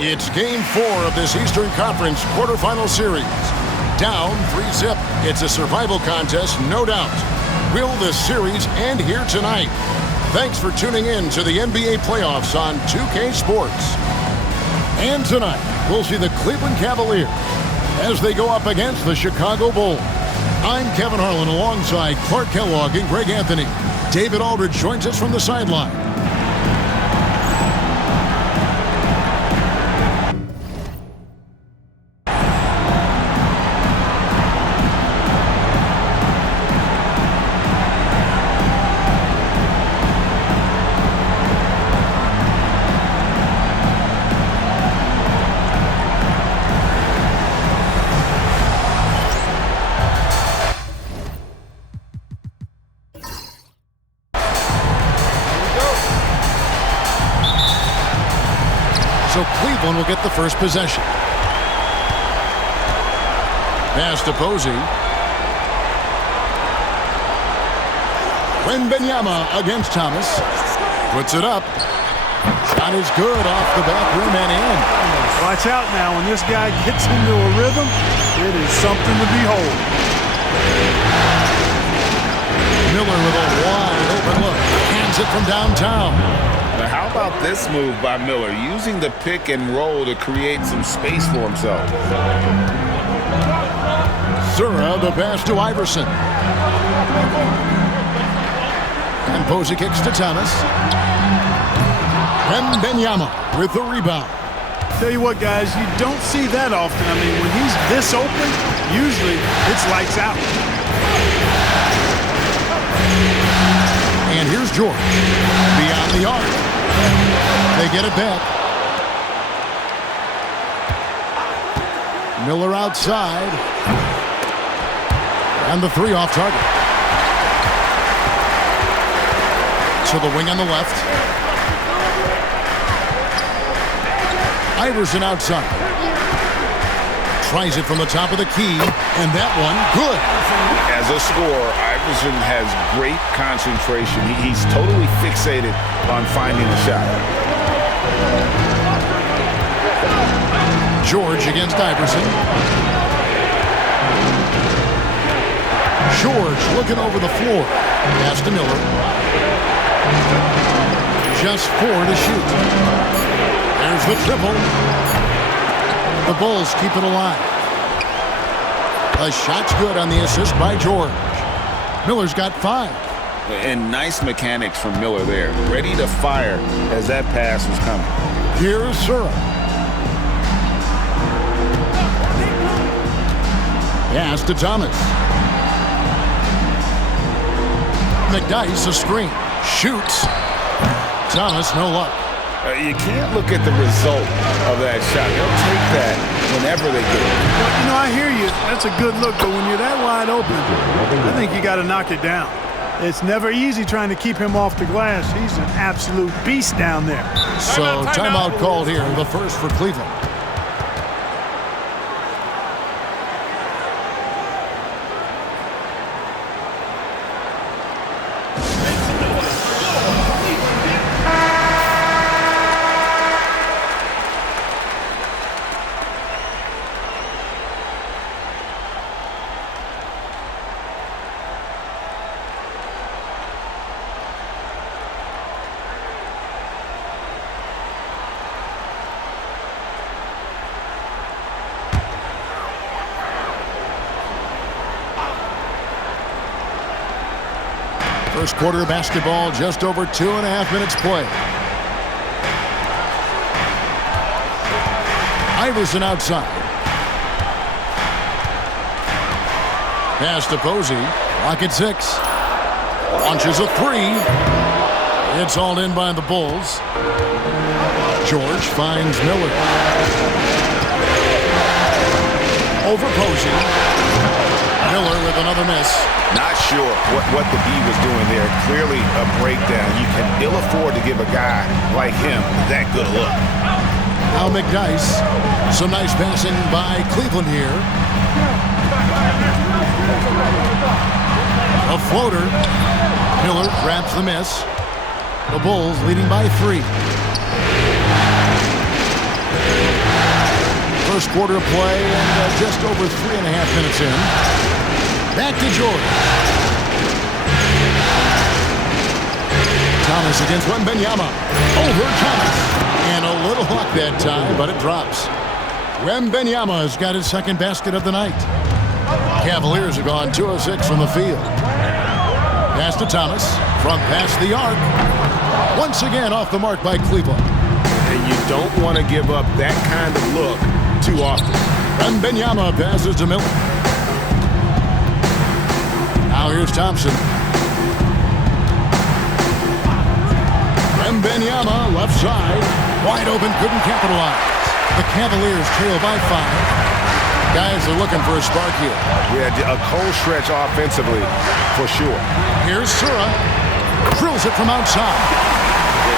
It's Game 4 of this Eastern Conference quarterfinal series. Down 3-zip. It's a survival contest, no doubt. Will this series end here tonight? Thanks for tuning in to the NBA playoffs on 2K Sports. And tonight, we'll see the Cleveland Cavaliers as they go up against the Chicago Bulls. I'm Kevin Harlan alongside Clark Kellogg and Greg Anthony. David Aldridge joins us from the sideline. So Cleveland will get the first possession. Pass to Posey. Wembanyama against Thomas. Puts it up. Shot is good off the back rim and in. Watch out now. When this guy gets into a rhythm, it is something to behold. Miller with a wide open look. Hands it from downtown. Now, how about this move by Miller, using the pick and roll to create some space for himself? Zura, the pass to Iverson. And Posey kicks to Thomas. Wembanyama with the rebound. Tell you what, guys, you don't see that often. I mean, when he's this open, usually it's lights out. And here's George. Beyond the arc. They get it back. Miller outside. And the three off target. To the wing on the left. Iverson outside. Tries it from the top of the key. And that one, good. As a scorer, Iverson has great concentration. He's totally fixated on finding a shot. George against Iverson. George looking over the floor. Pass to Miller. Just 4 to shoot. There's the triple. The Bulls keep it alive. The shot's good on the assist by George. Miller's got 5. And nice mechanics from Miller there. Ready to fire as that pass was coming. Here's Zura. Pass to Thomas. McDyess a screen. Shoots. Thomas, no luck. You can't look at the result of that shot. They'll take that whenever they get it. Well, you know, I hear you. That's a good look, but when you're that wide open, I think you got to knock it down. It's never easy trying to keep him off the glass. He's an absolute beast down there. So timeout called here, the first for Cleveland. First quarter of basketball, just over 2.5 minutes play. Iverson outside. Pass to Posey. Lock at 6. Launches a 3. It's all in by the Bulls. George finds Miller. Over Posey. Miller with another miss. Not sure what the D was doing there. Clearly a breakdown. You can ill afford to give a guy like him that good a look. Now McDyess. Some nice passing by Cleveland here. A floater. Miller grabs the miss. The Bulls leading by 3. first quarter of play and just over 3.5 minutes in. Back to Jordan. Thomas against Wembanyama. Over Thomas. And a little luck that time, but it drops. Wembanyama has got his second basket of the night. Cavaliers have gone 2 of 6 from the field. Pass to Thomas. From past the arc. Once again off the mark by Cleveland. And you don't want to give up that kind of look too often. Wembanyama passes to Miller. Now here's Thompson. Wembanyama left side. Wide open, couldn't capitalize. The Cavaliers trail by 5. Guys are looking for a spark here. Yeah, a cold stretch offensively for sure. Here's Sura. Drills it from outside.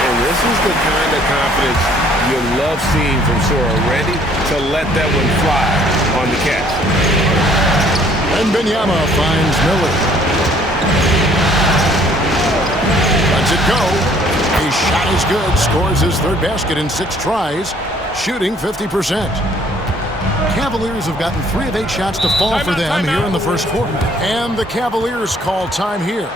And this is the kind of confidence you love seeing from Sura. Ready to let that one fly on the catch. Wembanyama finds Miller. Lets it go. His shot is good. Scores his third basket in 6 tries. Shooting 50%. Cavaliers have gotten 3 of 8 shots to fall for them here in the first quarter. And the Cavaliers call time here.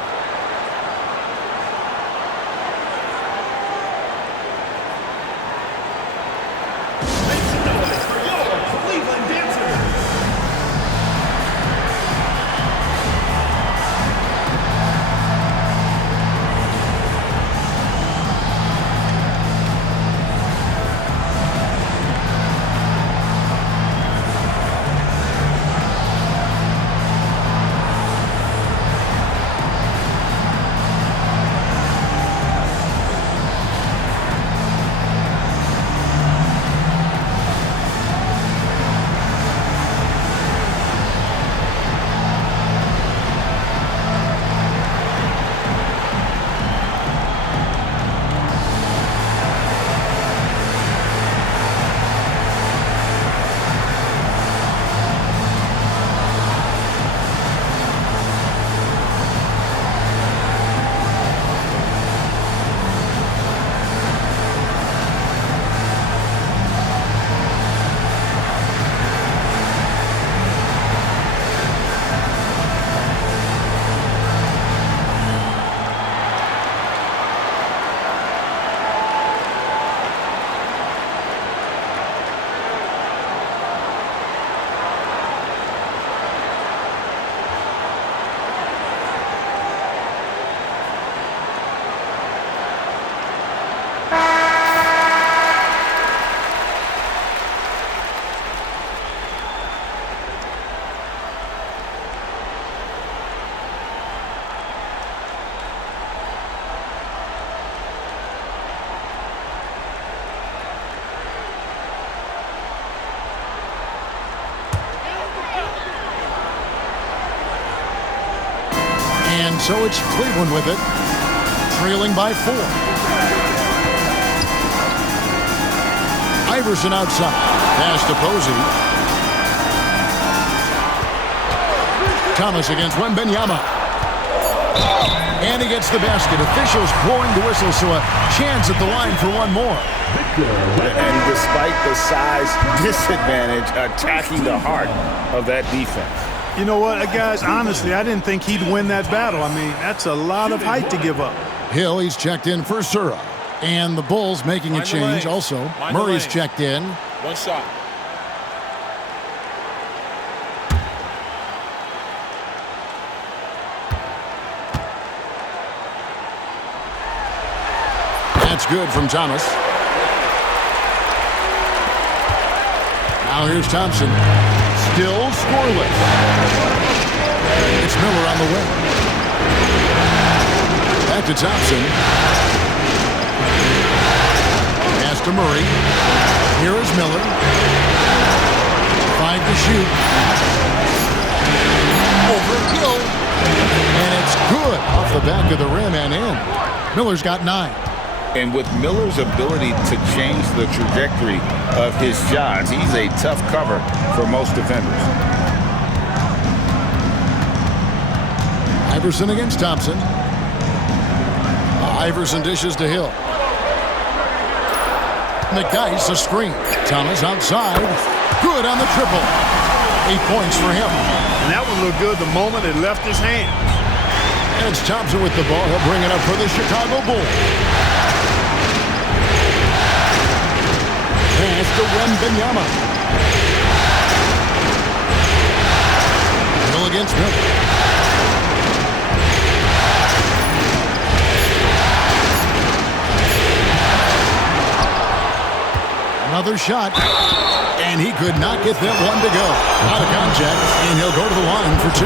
And so it's Cleveland with it, trailing by 4. Iverson outside. Pass to Posey. Thomas against Wembanyama. And he gets the basket. Officials blowing the whistle, so a chance at the line for one more. And despite the size disadvantage, attacking the heart of that defense. You know what, guys, honestly, I didn't think he'd win that battle. I mean, that's a lot of height to give up. Hill, he's checked in for Sura. And the Bulls making a change also. Murray's checked in. One shot. That's good from Thomas. Now here's Thompson. Still scoreless. It's Miller on the wing. Back to Thompson. Pass to Murray. Here is Miller. 5 to shoot. Over Hill. And it's good off the back of the rim and in. Miller's got 9. And with Miller's ability to change the trajectory of his shots, he's a tough cover for most defenders. Iverson against Thompson. Iverson dishes to Hill. McDyess a screen. Thomas outside. Good on the triple. 8 points for him. And that one looked good the moment it left his hand. And it's Thompson with the ball. He'll bring it up for the Chicago Bulls. Pass to Wembanyama. Middle against Miller. Another shot, and he could not get that one to go. Out of contact, and he'll go to the line for 2.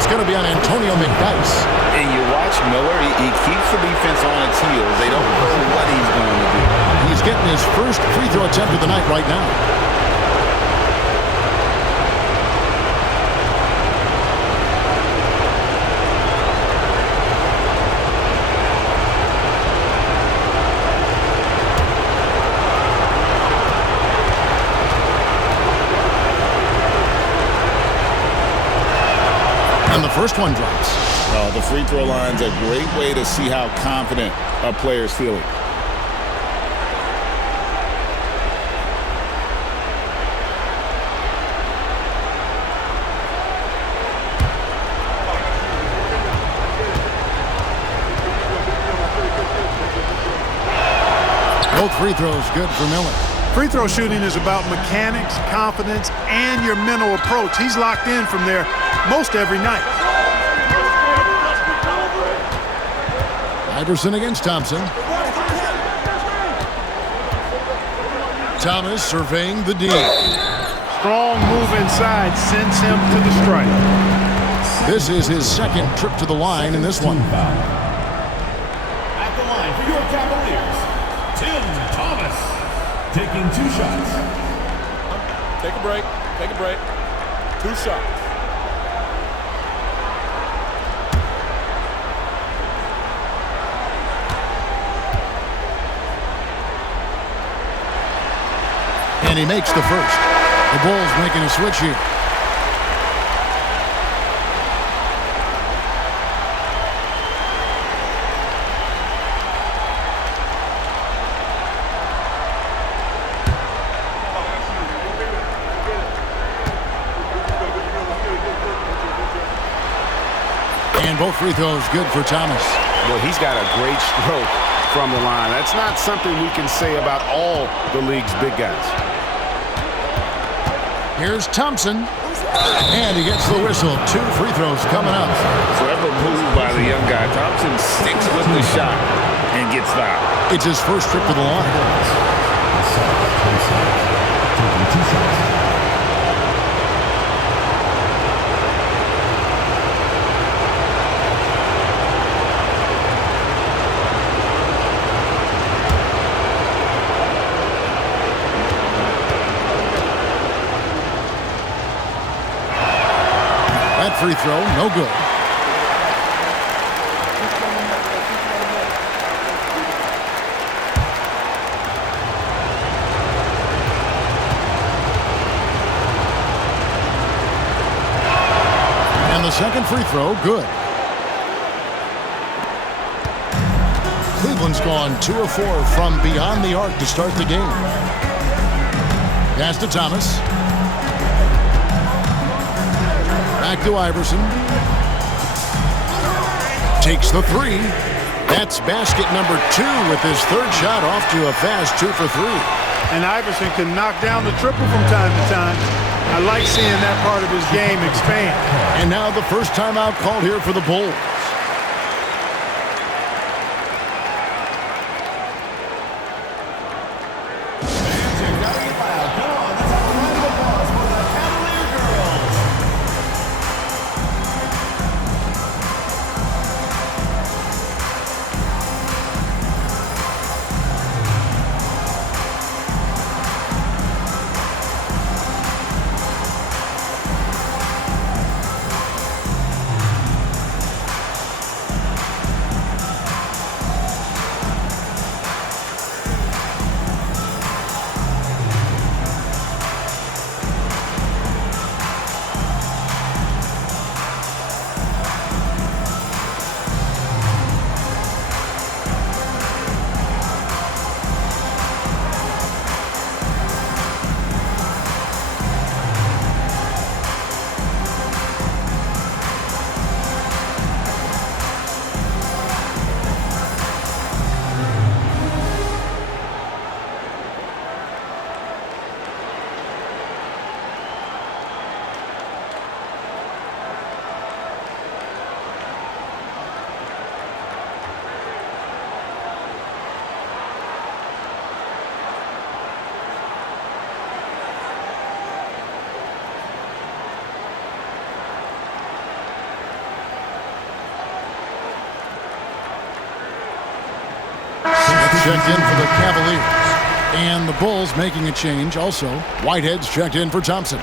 It's going to be on Antonio McDyess. And you watch Miller, he keeps the defense on its heels. They don't know what he's going to do. He's getting his first free throw attempt of the night right now. And the first one drops. The free throw line's a great way to see how confident a player's feeling. Both free throws good for Miller. Free throw shooting is about mechanics, confidence, and your mental approach. He's locked in from there most every night. Iverson against Thompson. Thomas surveying the D. Strong move inside sends him to the stripe. This is his second trip to the line in this one. At the line for your Cavaliers, Tim Thomas, taking 2 shots. Take a break. Take a break. 2 shots. And he makes the first. The Bulls making a switch here. And both free throws good for Thomas. Well, he's got a great stroke from the line. That's not something we can say about all the league's big guys. Here's Thompson. And he gets the whistle. 2 free throws coming up. Clever move by the young guy. Thompson sticks with the shot and gets fouled. It's his first trip to the line. Taking 2 shots. That free throw, no good. And the second free throw, good. Cleveland's gone 2 of 4 from beyond the arc to start the game. Pass to Thomas. Back to Iverson. Takes the 3. That's basket number 2 with his 3rd shot off to a fast 2 for 3. And Iverson can knock down the triple from time to time. I like seeing that part of his game expand. And now the first timeout called here for the Bulls. checked in for the Cavaliers. And the Bulls making a change also. Whitehead's checked in for Thompson.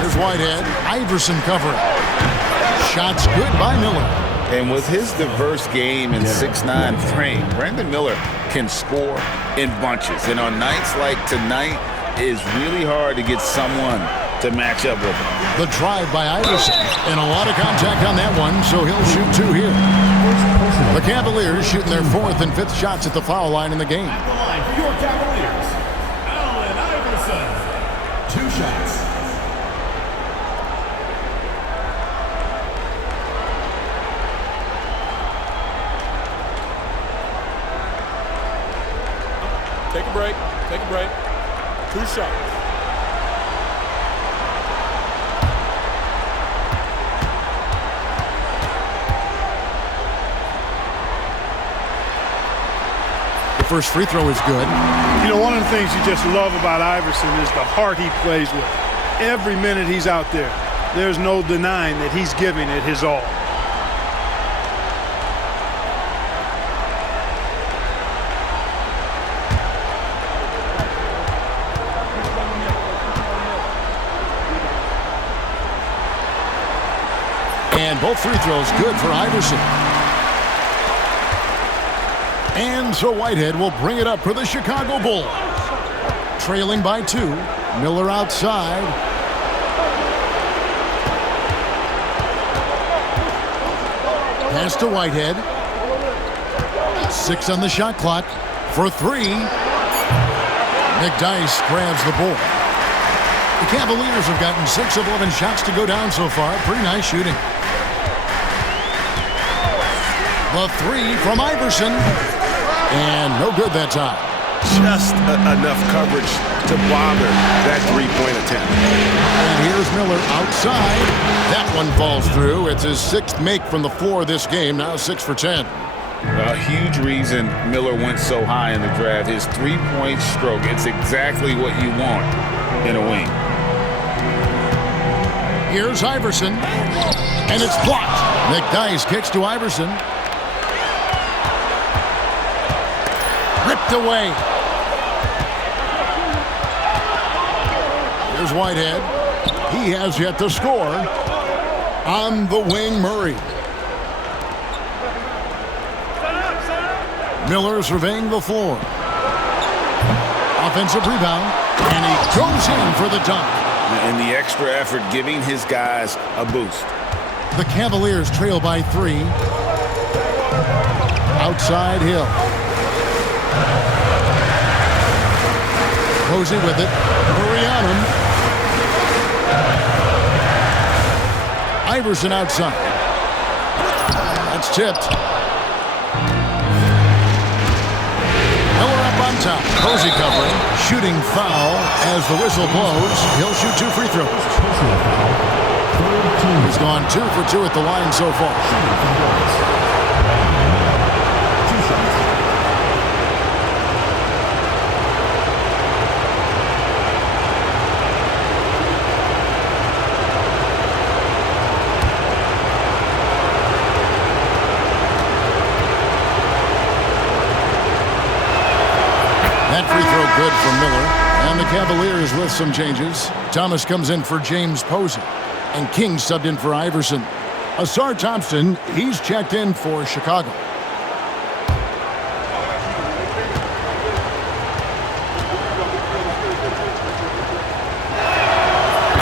Here's Whitehead. Iverson covering. Shots good by Miller. And with his diverse game and 6'9" frame, Brandon Miller can score in bunches. And on nights like tonight, it's really hard to get someone to match up with him. The drive by Iverson. And a lot of contact on that one, so he'll shoot 2 here. The Cavaliers shooting their 4th and 5th shots at the foul line in the game. At the line for your Cavaliers, Allen Iverson. 2 shots. Take a break. Take a break. 2 shots. The first free throw is good. You know, one of the things you just love about Iverson is the heart he plays with. Every minute he's out there, there's no denying that he's giving it his all. And both free throws good for Iverson. And so Whitehead will bring it up for the Chicago Bulls. Trailing by 2. Miller outside. Pass to Whitehead. 6 on the shot clock. For 3. McDyess grabs the ball. The Cavaliers have gotten 6 of 11 shots to go down so far. Pretty nice shooting. The 3 from Iverson. And no good that time. Just enough coverage to bother that 3-point attempt. And here's Miller outside. That one falls through. It's his 6th make from the floor this game. Now 6 for 10. A huge reason Miller went so high in the draft. His 3-point stroke. It's exactly what you want in a wing. Here's Iverson. And it's blocked. McDyess kicks to Iverson. Ripped away. Here's Whitehead. He has yet to score. On the wing, Murray. Miller surveying the floor. Offensive rebound. And he goes in for the dunk. And the extra effort giving his guys a boost. The Cavaliers trail by 3. Outside Hill. Posey with it. Murray on him. Iverson outside. That's tipped. Miller up on top. Posey covering. Shooting foul as the whistle blows. He'll shoot 2 free throws. He's gone 2 for 2 at the line so far. Free throw good from Miller. And the Cavaliers with some changes. Thomas comes in for James Posey. And King subbed in for Iverson. Ausar Thompson, he's checked in for Chicago.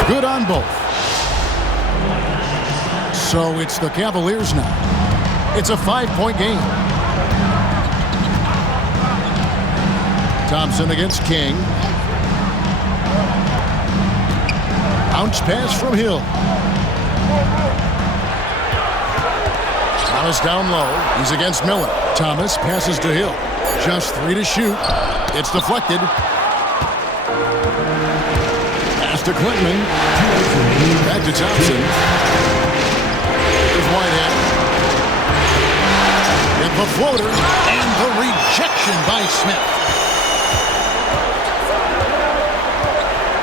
Good on both. So it's the Cavaliers now. It's a 5-point game. Thompson against King. Bounce pass from Hill. Thomas down low. He's against Miller. Thomas passes to Hill. Just 3 to shoot. It's deflected. Pass to Clinton. Back to Thompson. Here's Whitehead. floater, and the rejection by Smith.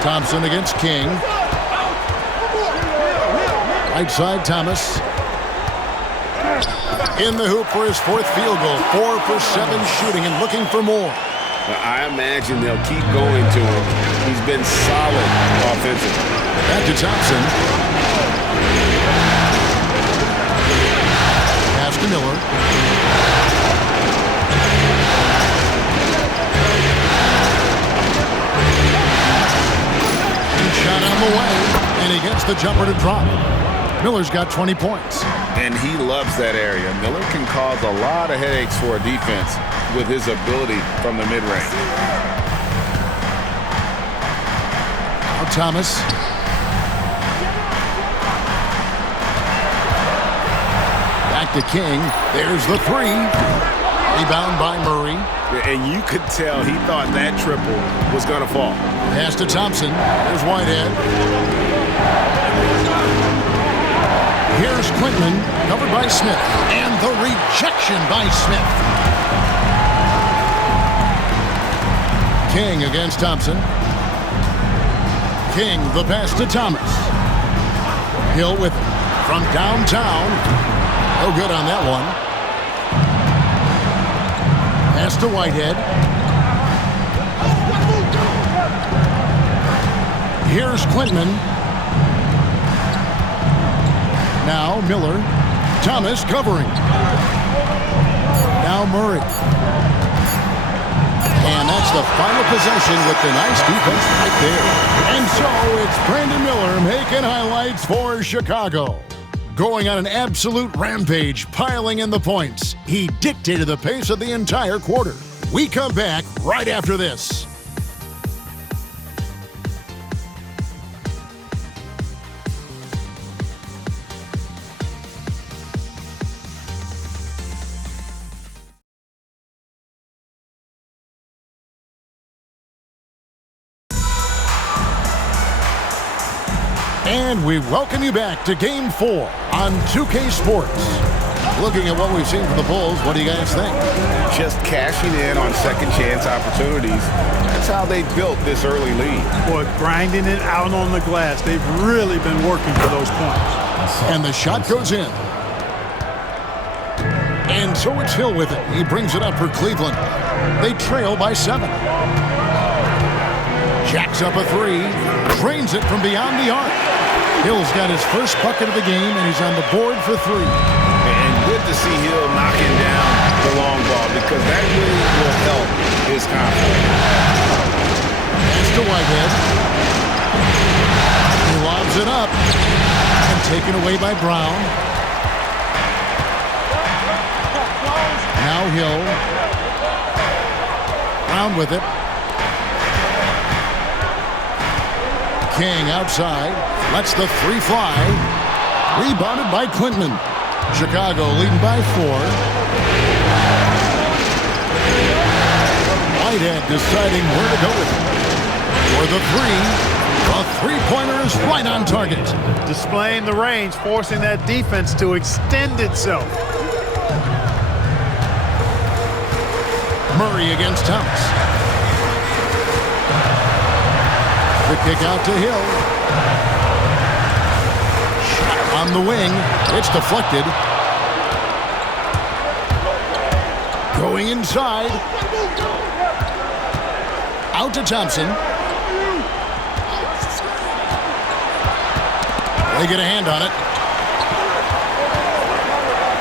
Thompson against King. Right side, Thomas. In the hoop for his fourth field goal. 4 for 7 shooting and looking for more. I imagine they'll keep going to him. He's been solid offensively. Back to Thompson. Pass to Miller. Shot on the way, and he gets the jumper to drop. Miller's got 20 points. And he loves that area. Miller can cause a lot of headaches for a defense with his ability from the mid-range. Now Thomas. Back to King. There's the three. Rebound by Murray. And you could tell he thought that triple was going to fall. Pass to Thompson. There's Whitehead. Here's Quintman, covered by Smith. And the rejection by Smith. King against Thompson. King, the pass to Thomas. Hill with it. From downtown. No good on that one. Pass to Whitehead. Here's Quintman. Now Miller. Thomas covering. Now Murray. And that's the final possession with the nice defense right there. And so it's Brandon Miller making highlights for Chicago. Going on an absolute rampage, piling in the points. He dictated the pace of the entire quarter. We come back right after this. And we welcome you back to Game 4 on 2K Sports. Looking at what we've seen from the Bulls, what do you guys think? Just cashing in on second chance opportunities. That's how they built this early lead. Boy, grinding it out on the glass. They've really been working for those points. And the shot goes in. And so it's Hill with it. He brings it up for Cleveland. They trail by 7. Jacks up a 3. Drains it from beyond the arc. Hill's got his first bucket of the game, and he's on the board for 3. And good to see Hill knocking down the long ball because that really will help his confidence. Pass to Whitehead. He lobs it up. And taken away by Brown. Now Hill. Brown with it. King outside. Lets the 3 fly. Rebounded by Quintman. Chicago leading by 4. Whitehead deciding where to go with it. For the 3. The three-pointer is right on target. Displaying the range, forcing that defense to extend itself. Murray against Thomas. The kick out to Hill. On the wing, it's deflected. Going inside. Out to Thompson. They get a hand on it.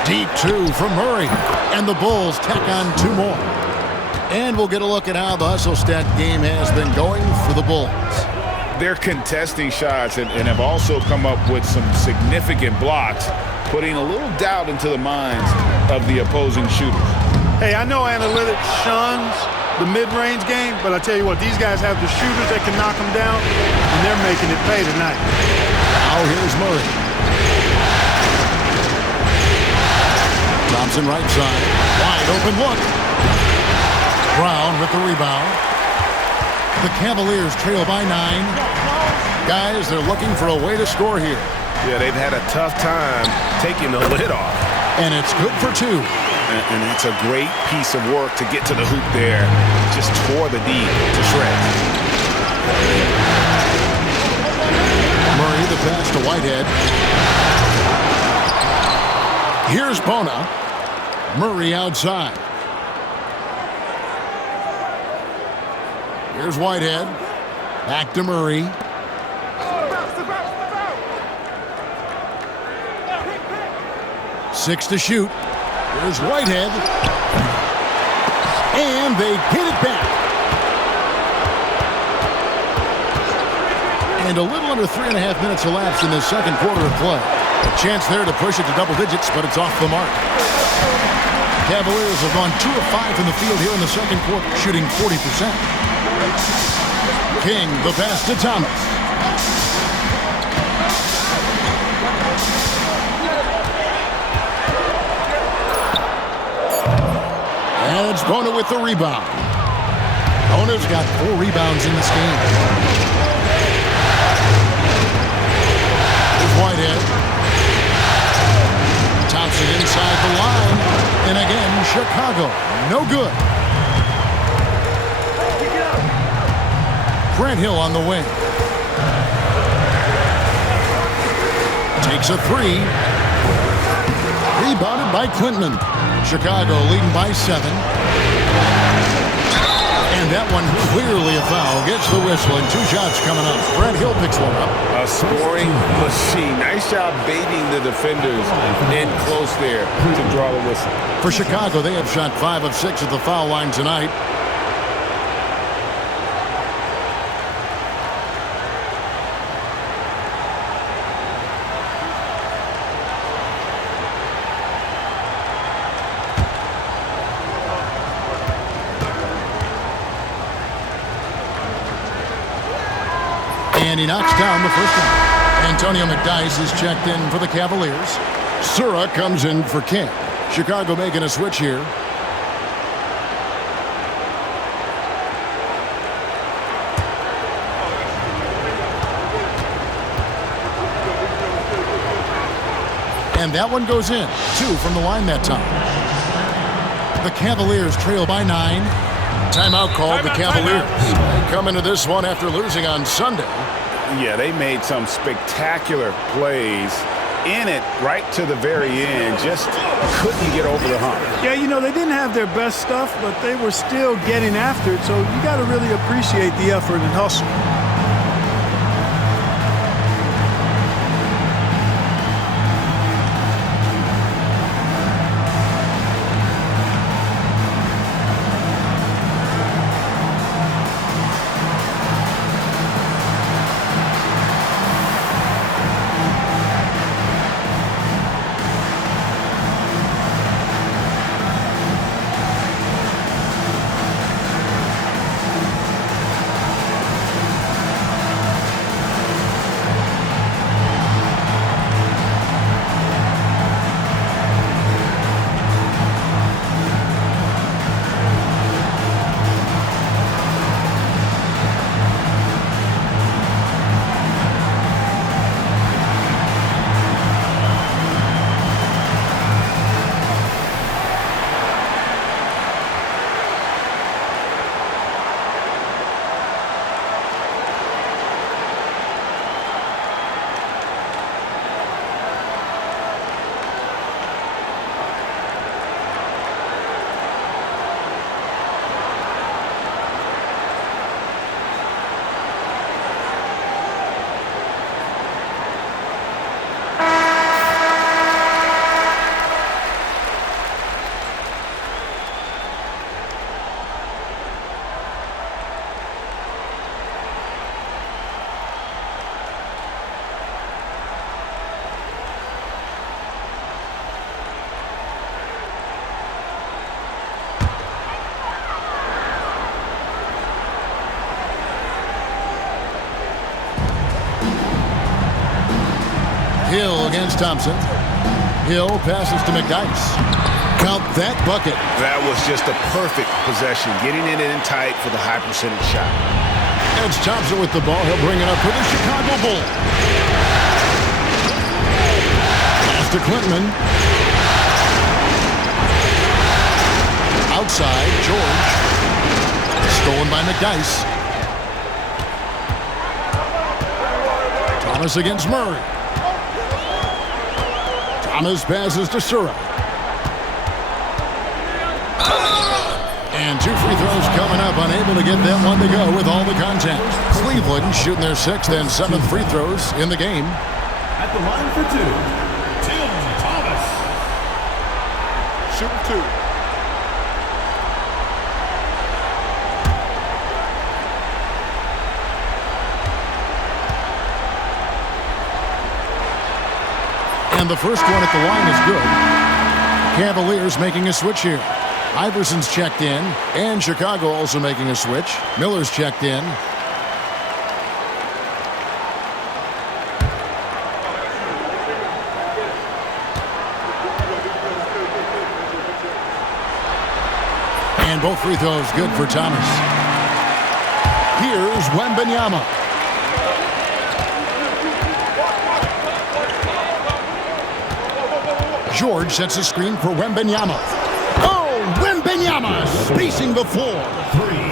Deep 2 from Murray. And the Bulls tack on 2 more. And we'll get a look at how the hustle stat game has been going for the Bulls. They're contesting shots and have also come up with some significant blocks, putting a little doubt into the minds of the opposing shooters. Hey, I know analytics shuns the mid-range game, but I tell you what, these guys have the shooters that can knock them down, and they're making it pay tonight. Now here's Murray. Thompson right side. Wide open look. Brown with the rebound. The Cavaliers trail by 9. Guys, they're looking for a way to score here. Yeah, they've had a tough time taking the lid off. And it's good for 2. And that's a great piece of work to get to the hoop there. Just tore the D to shreds. Murray, the pass to Whitehead. Here's Bona. Murray outside. Here's Whitehead. Back to Murray. Six to shoot. Here's Whitehead. And they hit it back. And a little under 3.5 minutes elapsed in the second quarter of play. A chance there to push it to double digits, but it's off the mark. Cavaliers have gone 2 of 5 from the field here in the second quarter, shooting 40%. King, the pass to Thomas. And it's Bona with the rebound. Bona's got 4 rebounds in this game. Here's Whitehead. Thompson inside the line. And again, Chicago. No good. Grant Hill on the wing. Takes a 3. Rebounded by Clinton. Chicago leading by 7. And that one clearly a foul. Gets the whistle and 2 shots coming up. Grant Hill picks one up. A scoring machine. Nice job baiting the defenders in close there to draw the whistle. For Chicago, they have shot 5 of 6 at the foul line tonight. And he knocks down the first one. Antonio McDyess is checked in for the Cavaliers. Sura comes in for King. Chicago making a switch here. And that one goes in. 2 from the line that time. The Cavaliers trail by 9. Timeout called the Cavaliers. Come into this one after losing on Sunday. Yeah, they made some spectacular plays in it right to the very end. Just couldn't get over the hump. Yeah, you know, they didn't have their best stuff, but they were still getting after it. So you got to really appreciate the effort and hustle. Hill against Thompson. Hill passes to McDyess. Count that bucket. That was just a perfect possession, getting it in tight for the high percentage shot. It's Thompson with the ball. He'll bring it up for the Chicago Bulls. Pass to Clinton. outside, George. Stolen by McDyess. Thomas against Murray. Thomas passes to Sura. And 2 free throws coming up, unable to get that one to go with all the contact. Cleveland shooting their 6th and 7th free throws in the game. At the line for 2, Tim Thomas. Shooting 2. And the first one at the line is good. Cavaliers making a switch here. Iverson's checked in, and Chicago also making a switch. Miller's checked in. And both free throws good for Thomas. Here's Wembanyama. George sets a screen for Wembanyama. Oh, Wembanyama spacing the floor.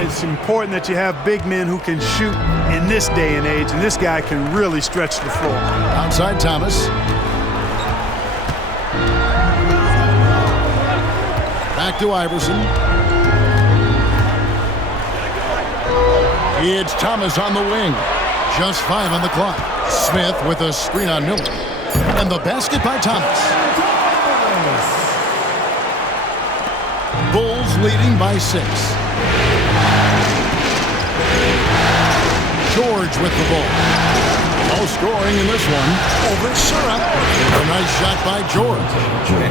It's important that you have big men who can shoot in this day and age, and this guy can really stretch the floor. Outside Thomas. Back to Iverson. It's Thomas on the wing. Just 5 on the clock. Smith with a screen on Miller. And the basket by Thomas. Bulls leading by 6. George with the ball. No scoring in this one. Over Sura. A nice shot by George.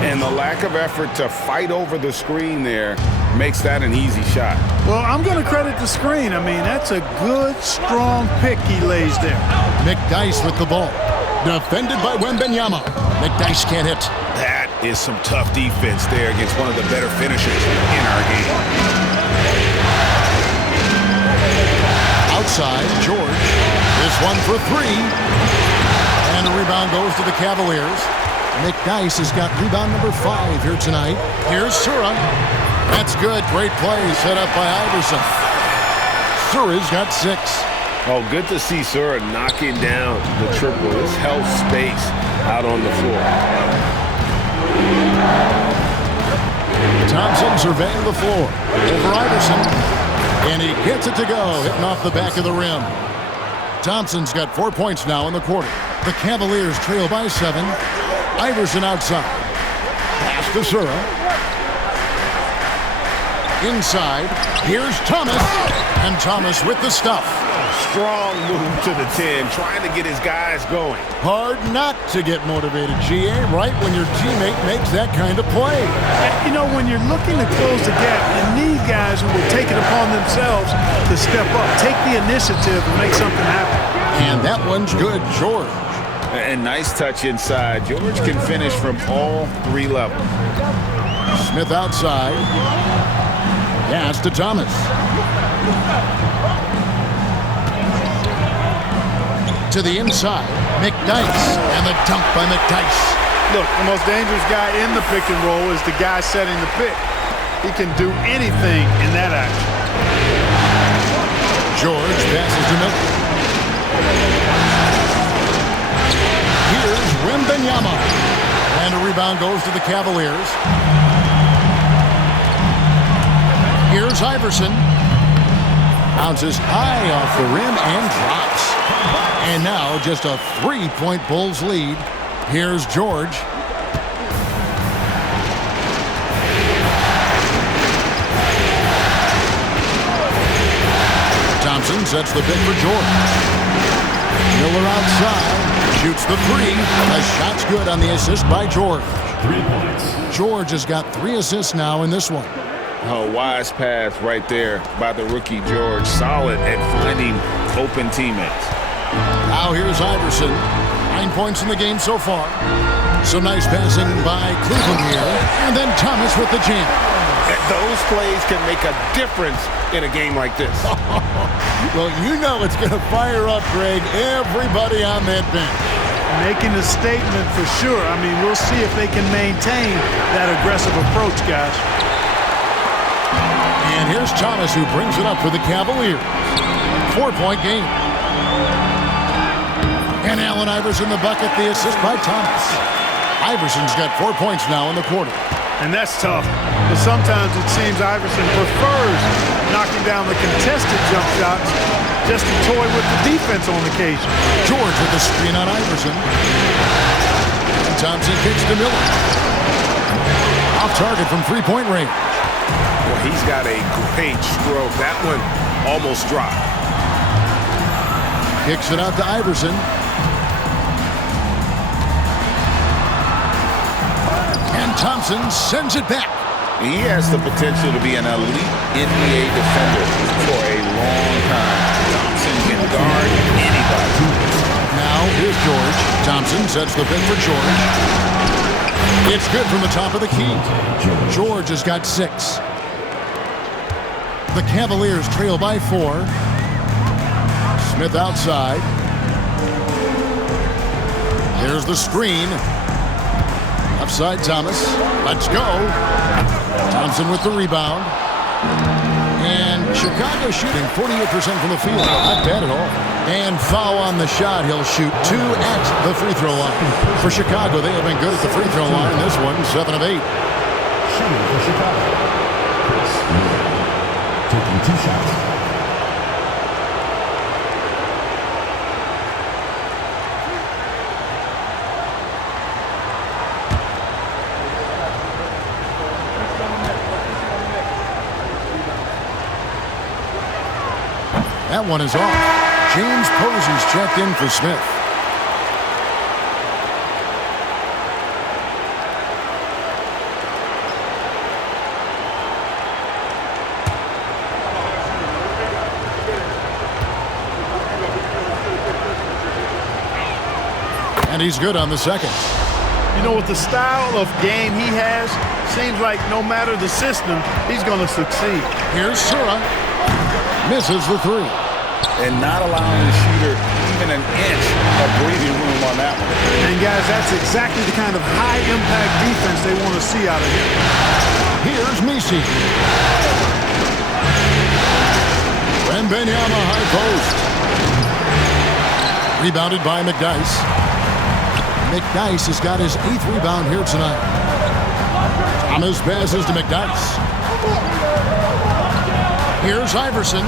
And the lack of effort to fight over the screen there makes that an easy shot. Well, I'm going to credit the screen. I mean, that's a good, strong pick he lays there. McDyess with the ball. Defended by Wembanyama. McDyess can't hit. That is some tough defense there against one of the better finishers in our game. Outside, George. This one for 3. And the rebound goes to the Cavaliers. McDyess has got rebound number 5 here tonight. Here's Sura. That's good. Great play set up by Iverson. Sura's got 6. Oh, good to see Sura knocking down the triple. This helps space out on the floor. Thompson surveying the floor over Iverson. And he gets it to go, hitting off the back of the rim. Thompson's got 4 points now in the quarter. The Cavaliers trail by 7. Iverson outside. Pass to Sura. Inside. Here's Thomas. And Thomas with the stuff. Strong move to the 10, trying to get his guys going. Hard not to get motivated, GA, right when your teammate makes that kind of play. You know, when you're looking to close the gap, you need guys who will take it upon themselves to step up, take the initiative, and make something happen. And that one's good, George. And nice touch inside. George can finish from all 3 levels. Smith outside. Pass to Thomas. To the inside, McDyess, and the dunk by McDyess. Look, the most dangerous guy in the pick and roll is the guy setting the pick. He can do anything in that action. George passes to Miller. Here's Wembanyama. And a rebound goes to the Cavaliers. Here's Iverson. Bounces high off the rim and drops. And now just a 3-point Bulls lead. Here's George. Thompson sets the pick for George. Miller outside. Shoots the 3. The shot's good on the assist by George. 3 points. George has got 3 assists now in this one. A wise pass right there by the rookie George. Solid at finding open teammates. Now here's Iverson. 9 points in the game so far. Some nice passing by Cleveland here. And then Thomas with the jam. Those plays can make a difference in a game like this. Well, you know it's going to fire up, Greg, everybody on that bench. Making a statement for sure. I mean, we'll see if they can maintain that aggressive approach, guys. And here's Thomas, who brings it up for the Cavaliers. 4-point game. And Allen Iverson the bucket, the assist by Thomas. Iverson's got 4 points now in the quarter. And that's tough. But sometimes it seems Iverson prefers knocking down the contested jump shots just to toy with the defense on occasion. George with the screen on Iverson. And Thompson kicks to Miller. Off target from three-point range. Well, he's got a great stroke. That one almost dropped. Kicks it out to Iverson. And Thompson sends it back. He has the potential to be an elite NBA defender for a long time. Thompson can guard anybody. Now here's George. Thompson sets the pick for George. It's good from the top of the key. George has got 6. The Cavaliers trail by 4. Smith outside. There's the screen. Upside Thomas. Let's go. Thompson with the rebound. And Chicago shooting 48% from the field. Not bad at all. And foul on the shot. He'll shoot 2 at the free throw line. For Chicago, they have been good at the free throw line. This one, 7 of 8. Shooting for Chicago. Chris Miller. Taking 2 shots. That one is off. James Posey's checked in for Smith. And he's good on the second. You know, with the style of game he has, seems like no matter the system, he's going to succeed. Here's Sura. Misses the 3. And not allowing the shooter even an inch of breathing room on that one. And guys, that's exactly the kind of high-impact defense they want to see out of him. Here's Messi. Wembanyama high post. Rebounded by McDyess. McDyess has got his 8th rebound here tonight. Thomas passes to McDyess. Here's Iverson.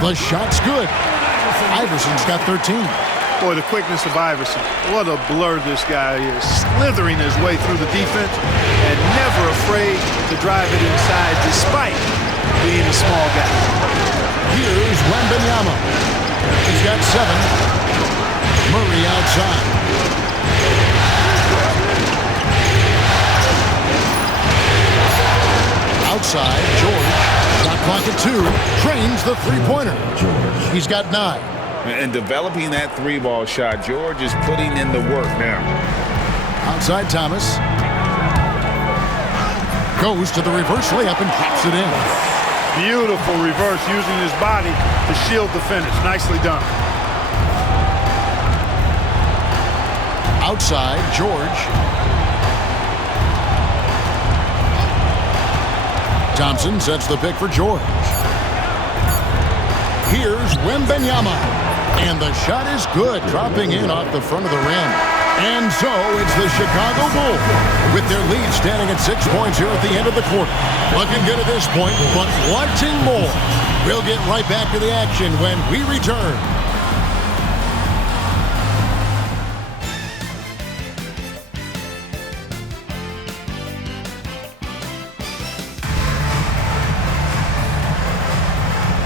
The shot's good. Iverson's got 13. Boy, the quickness of Iverson. What a blur this guy is. Slithering his way through the defense and never afraid to drive it inside despite being a small guy. Here's Wembanyama. He's got 7. Murray outside. Outside, George. Shot clock at 2. Trains the three-pointer. He's got 9. And developing that 3-ball shot, George is putting in the work now. Outside Thomas. Goes to the reverse layup and drops it in. Beautiful reverse using his body to shield the finish. Nicely done. Outside, George. Thompson sets the pick for George. Here's Wembanyama. And the shot is good, dropping in off the front of the rim. And so it's the Chicago Bulls with their lead standing at 6 points here at the end of the quarter. Looking good at this point, but wanting more. We'll get right back to the action when we return.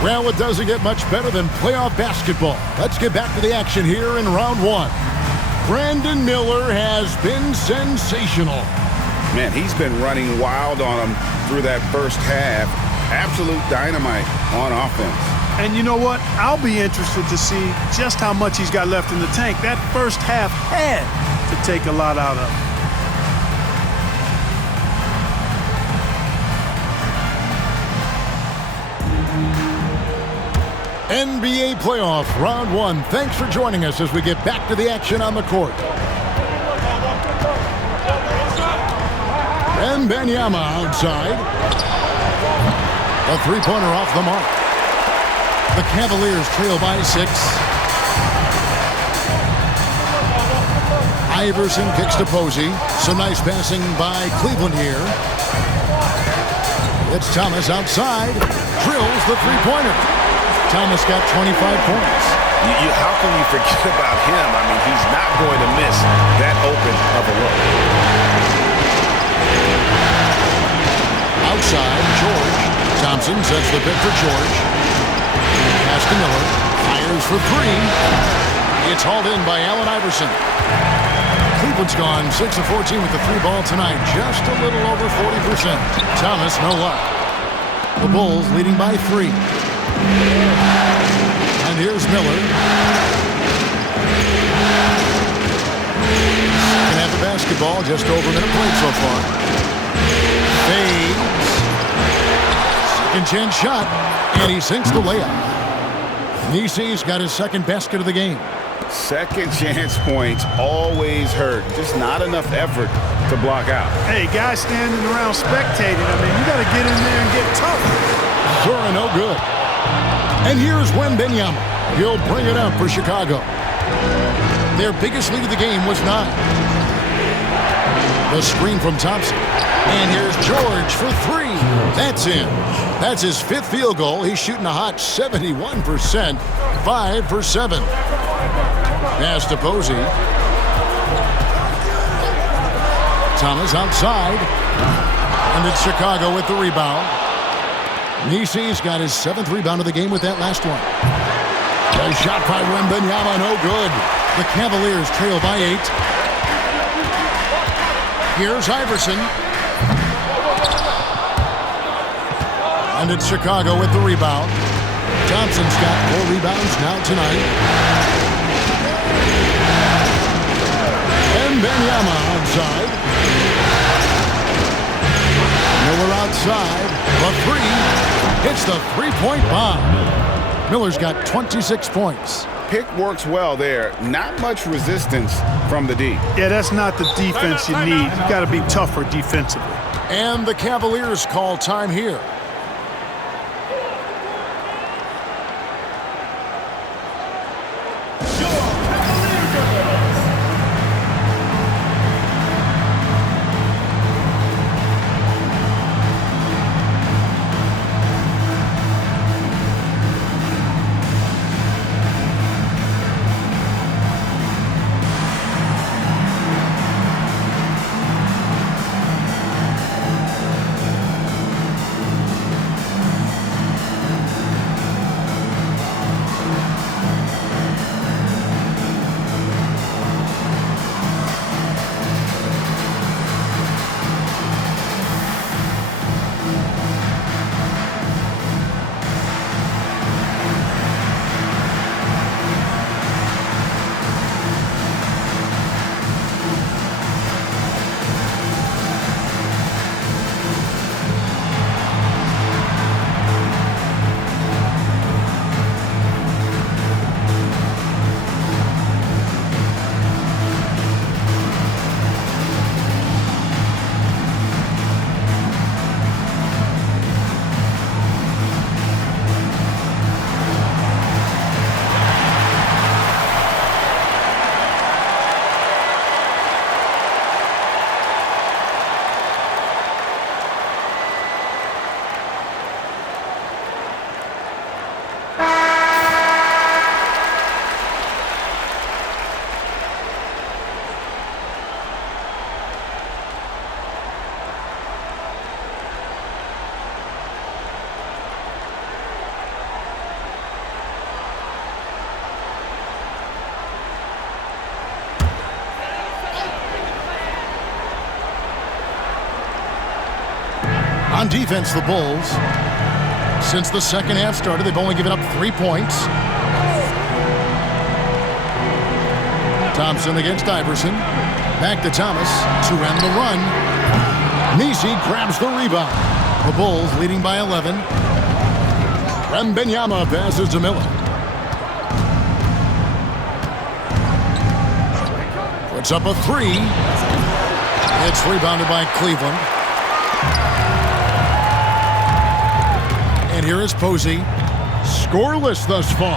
Well, it doesn't get much better than playoff basketball. Let's get back to the action here in round 1. Brandon Miller has been sensational. Man, he's been running wild on him through that first half. Absolute dynamite on offense. And you know what? I'll be interested to see just how much he's got left in the tank. That first half had to take a lot out of him. NBA playoff round 1. Thanks for joining us as we get back to the action on the court. Wembanyama outside. A three-pointer off the mark. The Cavaliers trail by 6. Iverson kicks to Posey. Some nice passing by Cleveland here. It's Thomas outside. Drills the three-pointer. Thomas got 25 points. How can you forget about him? I mean, he's not going to miss that open of a look. Outside, George. Thompson sets the pick for George. Pass to Miller. Fires for three. It's hauled in by Allen Iverson. Cleveland's gone 6 of 14 with the three ball tonight. Just a little over 40%. Thomas, no luck. The Bulls leading by 3. And here's Miller. Second half of basketball, just over a minute played so far. Fades. Second chance shot, and he sinks the layup. Nisi's got his second basket of the game. Second chance points always hurt. Just not enough effort to block out. Hey, guys standing around spectating. I mean, you got to get in there and get tough. Zura no good. And here's Wembanyama. He'll bring it up for Chicago. Their biggest lead of the game was 9. The screen from Thompson. And here's George for 3. That's in. That's his 5th field goal. He's shooting a hot 71%. 5 for 7. Pass to Posey. Thomas outside. And it's Chicago with the rebound. Nisi's got his 7th rebound of the game with that last one. A shot by Wembanyama, no good. The Cavaliers trail by 8. Here's Iverson. And it's Chicago with the rebound. Thompson's got 4 rebounds now tonight. Wembanyama outside. Miller outside. The 3 hits the three-point bomb. Miller's got 26 points. Pick works well there. Not much resistance from the D. Yeah, that's not the defense you need. You got to be tougher defensively. And the Cavaliers call time here. On defense, the Bulls, since the second half started, they've only given up 3 points. Thompson against Iverson. Back to Thomas to end the run. Nisi grabs the rebound. The Bulls leading by 11. Wembanyama passes to Miller. Puts up a 3. It's rebounded by Cleveland. And here is Posey. Scoreless thus far.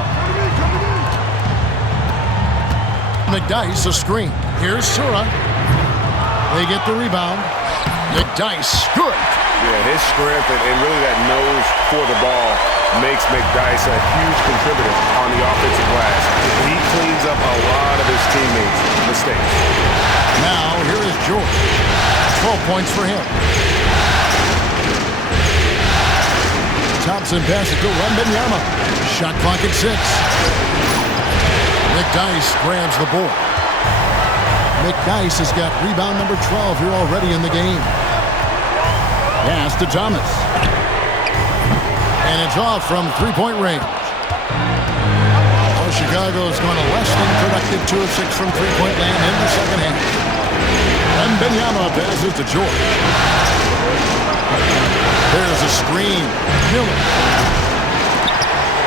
McDyess a screen. Here's Sura. They get the rebound. McDyess, good. Yeah, his strength and really that nose for the ball makes McDyess a huge contributor on the offensive glass. He cleans up a lot of his teammates' mistakes. Now, here is George. 12 points for him. Thompson passes to Wembanyama. Shot clock at 6. McDyess grabs the board. McDyess has got rebound number 12 here already in the game. Pass to Thomas. And it's off from three-point range. Well, Chicago is going to less than productive 2 of 6 from three-point land in the second half. Wembanyama passes to George. There's a screen. Miller.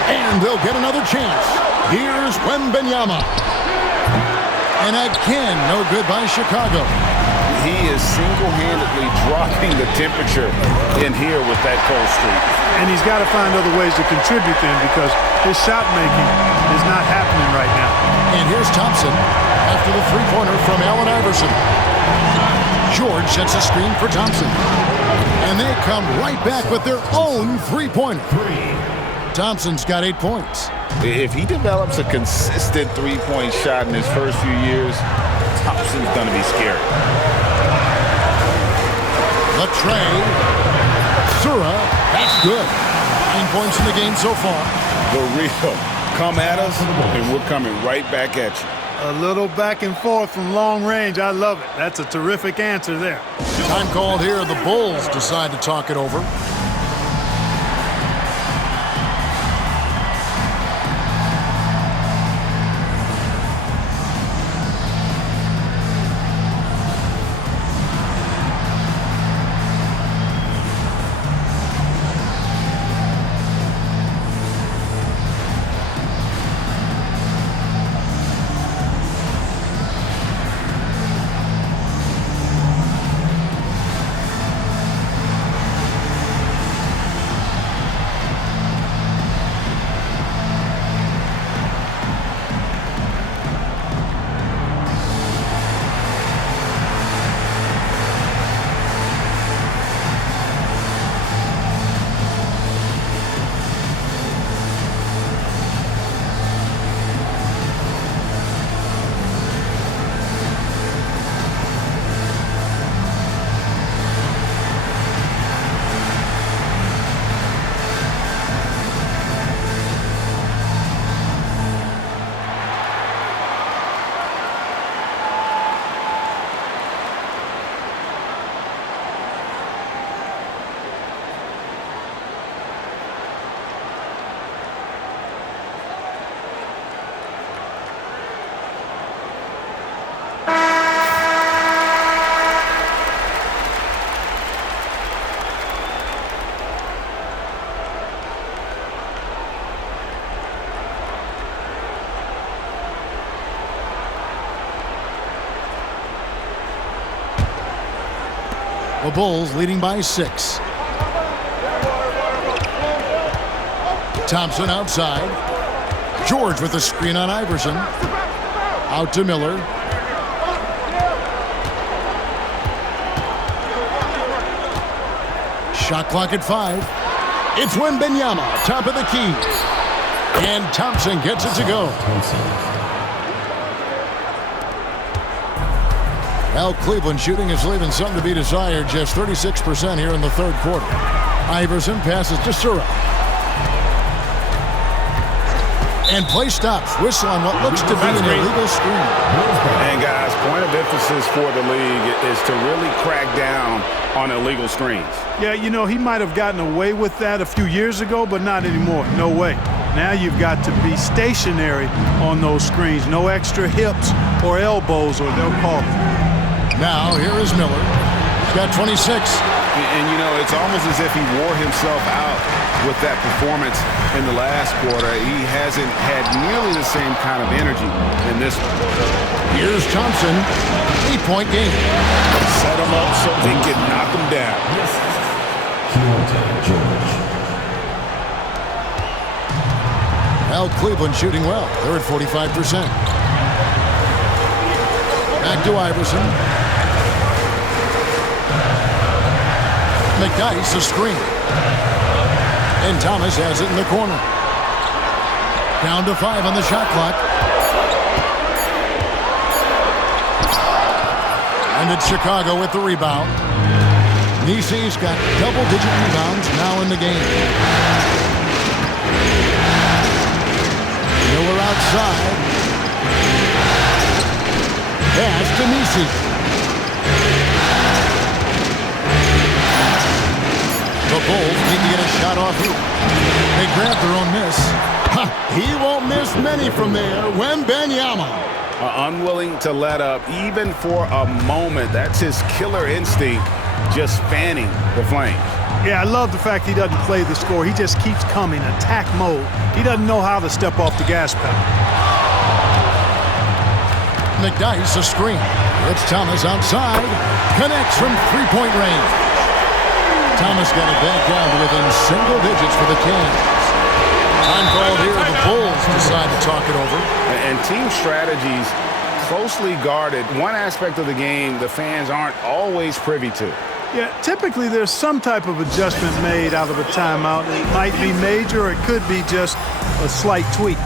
And they'll get another chance. Here's Wembanyama. And again, no good by Chicago. He is single-handedly dropping the temperature in here with that cold streak. And he's got to find other ways to contribute then because his shot making is not happening right now. And here's Thompson after the three-pointer from Allen Iverson. George sets a screen for Thompson. And they come right back with their own three-pointer. Thompson's got 8 points. If he develops a consistent three-point shot in his first few years, Thompson's going to be scary. The tray. Sura, that's good. 9 points in the game so far. The real come at us, and we're coming right back at you. A little back and forth from long range. I love it. That's a terrific answer there. Time called here. The Bulls decide to talk it over. The Bulls leading by 6. Thompson outside. George with a screen on Iverson. Out to Miller. Shot clock at 5. It's Wembanyama, top of the key. And Thompson gets it to go. Well, Cleveland shooting is leaving something to be desired. Just 36% here in the third quarter. Iverson passes to Sura. And play stops. Whistle on what looks to be an illegal screen. And guys, point of emphasis for the league is to really crack down on illegal screens. Yeah, you know, he might have gotten away with that a few years ago, but not anymore. No way. Now you've got to be stationary on those screens. No extra hips or elbows, or they'll call it. Now, here is Miller. He's got 26. And, you know, it's almost as if he wore himself out with that performance in the last quarter. He hasn't had nearly the same kind of energy in this one. Here's Thompson. 8-point game. Set him up so they can knock him down. Well, Cleveland shooting well. They're at 45%. Back to Iverson. McDyess, a screen. And Thomas has it in the corner. Down to 5 on the shot clock. And it's Chicago with the rebound. Nisi's got double-digit rebounds now in the game. Miller outside. Pass to Nisi. The Bulls need to get a shot off here. They grab their own miss. He won't miss many from there. Wembanyama. Unwilling to let up even for a moment. That's his killer instinct, just fanning the flames. Yeah, I love the fact he doesn't play the score. He just keeps coming, attack mode. He doesn't know how to step off the gas pedal. McDyess, a screen. It's Thomas outside. Connects from three-point range. Thomas got it back down to within single digits for the Kings. Time called here. The Bulls decide to talk it over. And team strategies closely guarded. One aspect of the game the fans aren't always privy to. Yeah, typically there's some type of adjustment made out of a timeout. It might be major or it could be just a slight tweak.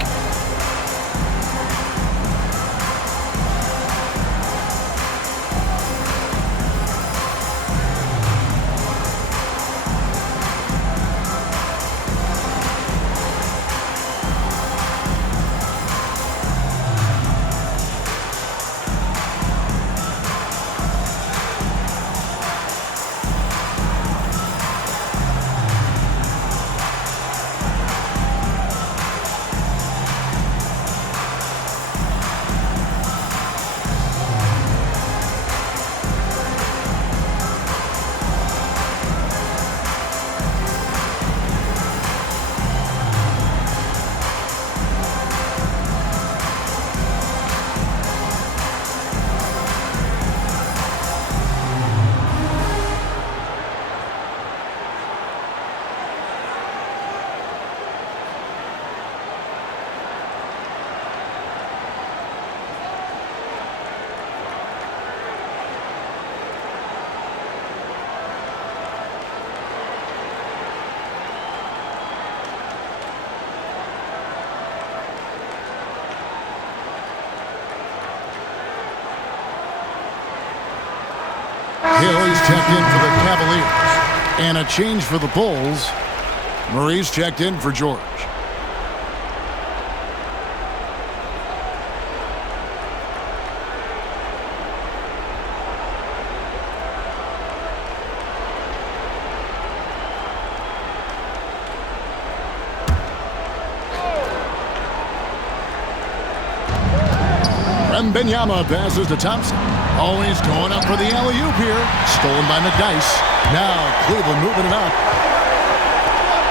Hill is checked in for the Cavaliers. And a change for the Bulls. Murray's checked in for George. Wembanyama passes to Thompson. Always going up for the alley-oop here. Stolen by McDyess. Now Cleveland moving it up.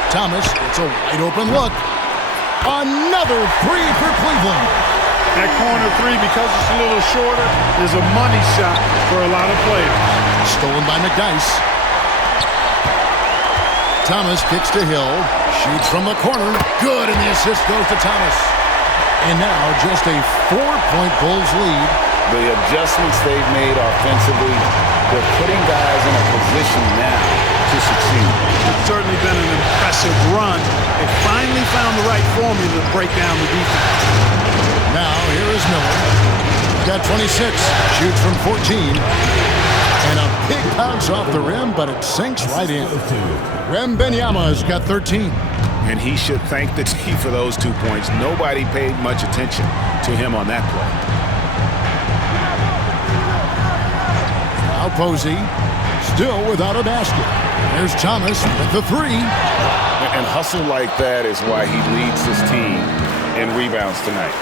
Thomas, it's a wide-open look. Another three for Cleveland. That corner three, because it's a little shorter, is a money shot for a lot of players. Stolen by McDyess. Thomas kicks to Hill. Shoots from the corner. Good, and the assist goes to Thomas. And now just a 4-point Bulls lead. The adjustments they've made offensively, they're putting guys in a position now to succeed. It's certainly been an impressive run. They finally found the right formula to break down the defense. Now here is Miller. Got 26. Shoots from 14. And a big bounce off the rim, but it sinks right in. Wembanyama's got 13. And he should thank the team for those 2 points. Nobody paid much attention to him on that play. Now Posey, still without a basket. There's Thomas with the three. And hustle like that is why he leads his team in rebounds tonight.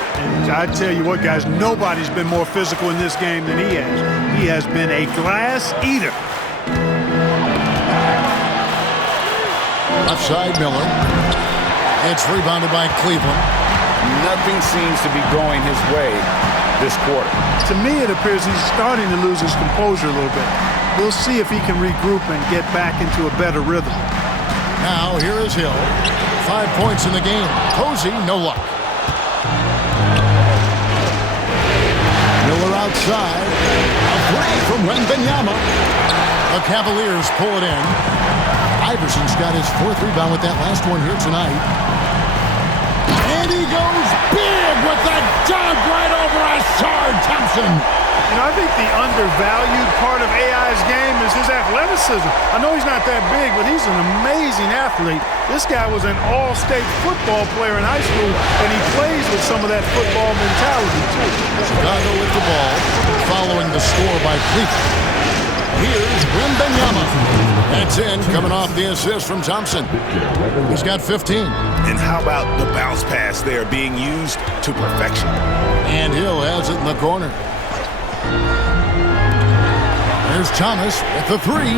And I tell you what, guys, nobody's been more physical in this game than he has. He has been a glass eater. Left side, Miller. It's rebounded by Cleveland. Nothing seems to be going his way this quarter. To me, it appears he's starting to lose his composure a little bit. We'll see if he can regroup and get back into a better rhythm. Now, here is Hill. 5 points in the game. Posey, no luck. Miller outside. A three from Wembanyama. The Cavaliers pull it in. Iverson's got his 4th rebound with that last one here tonight. And he goes big with that dunk right over Ausar Thompson. You know, I think the undervalued part of AI's game is his athleticism. I know he's not that big, but he's an amazing athlete. This guy was an all-state football player in high school, and he plays with some of that football mentality, too. Chicago with the ball, following the score by Cleveland. Here's Wembanyama. That's in, coming off the assist from Thompson. He's got 15. And how about the bounce pass there being used to perfection? And Hill has it in the corner. There's Thomas with the three.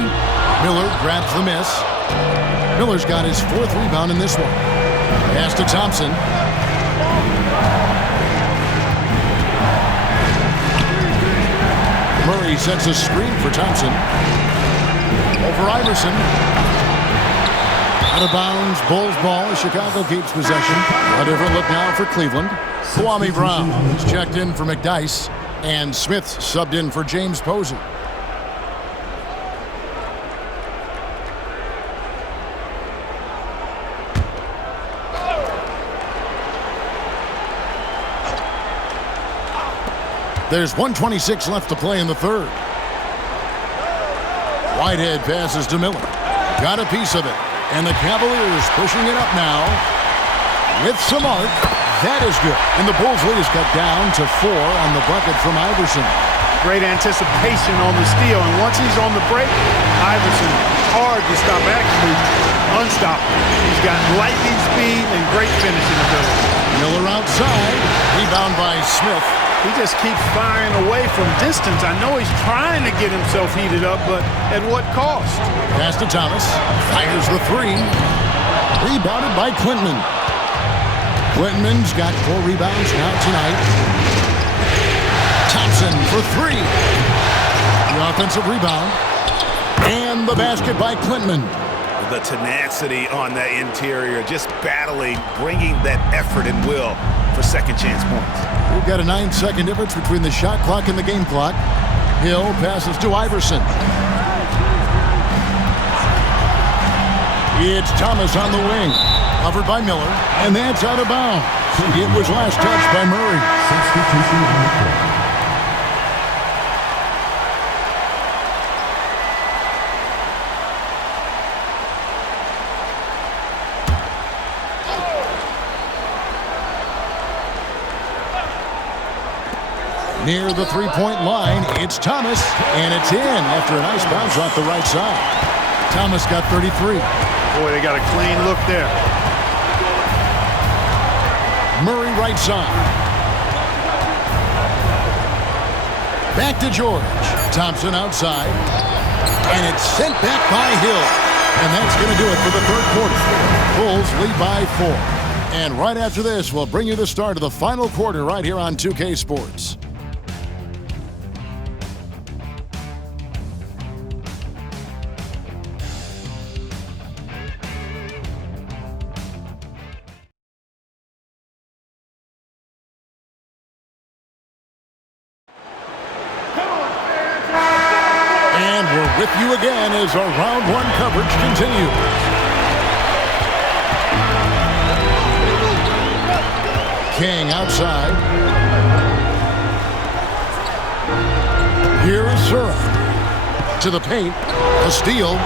Miller grabs the miss. Miller's got his 4th rebound in this one. Pass to Thompson. Murray sets a screen for Thompson. Over Iverson. Out of bounds, Bulls ball as Chicago keeps possession. A different look now for Cleveland. Kwame Brown is checked in for McDyess. And Smith subbed in for James Posey. There's 1:26 left to play in the 3rd. Whitehead passes to Miller. Got a piece of it. And the Cavaliers pushing it up now with some arc. That is good. And the Bulls lead is cut down to 4 on the bucket from Iverson. Great anticipation on the steal, and once he's on the break, Iverson hard to stop, actually unstoppable. He's got lightning speed and great finishing ability. Miller outside. Rebound by Smith. He just keeps firing away from distance. I know he's trying to get himself heated up, but at what cost? Pass to Thomas. Fires the three. Rebounded by Clinton. Clinton's got 4 rebounds now tonight. Thompson for 3. The offensive rebound. And the basket by Clinton. The tenacity on the interior, just battling, bringing that effort and will for second chance points. We've got a 9-second difference between the shot clock and the game clock. Hill passes to Iverson. It's Thomas on the wing. Covered by Miller. And that's out of bounds. It was last touched by Murray. Substitution on the court. Near the three-point line, it's Thomas, and it's in after a nice bounce off the right side. Thomas got 33. Boy, they got a clean look there. Murray right side. Back to George. Thompson outside. And it's sent back by Hill. And that's going to do it for the 3rd quarter. Bulls lead by 4. And right after this, we'll bring you the start of the final quarter right here on 2K Sports. And we're with you again as our round 1 coverage continues. King outside. Here is Sura. To the paint. A steal.